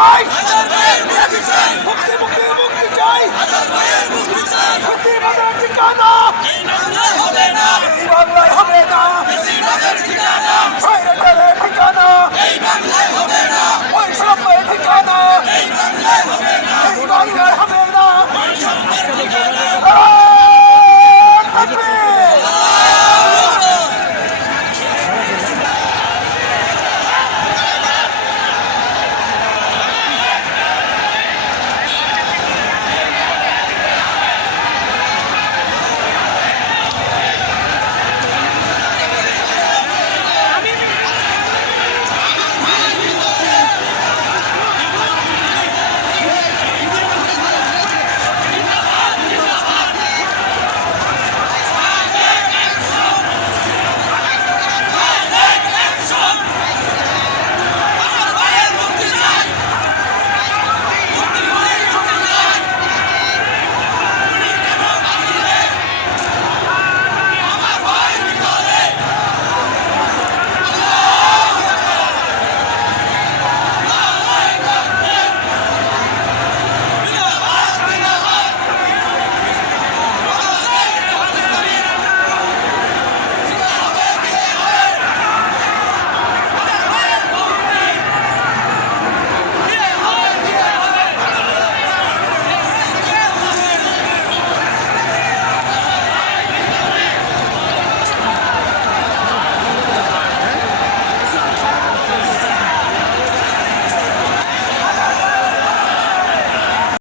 Christ!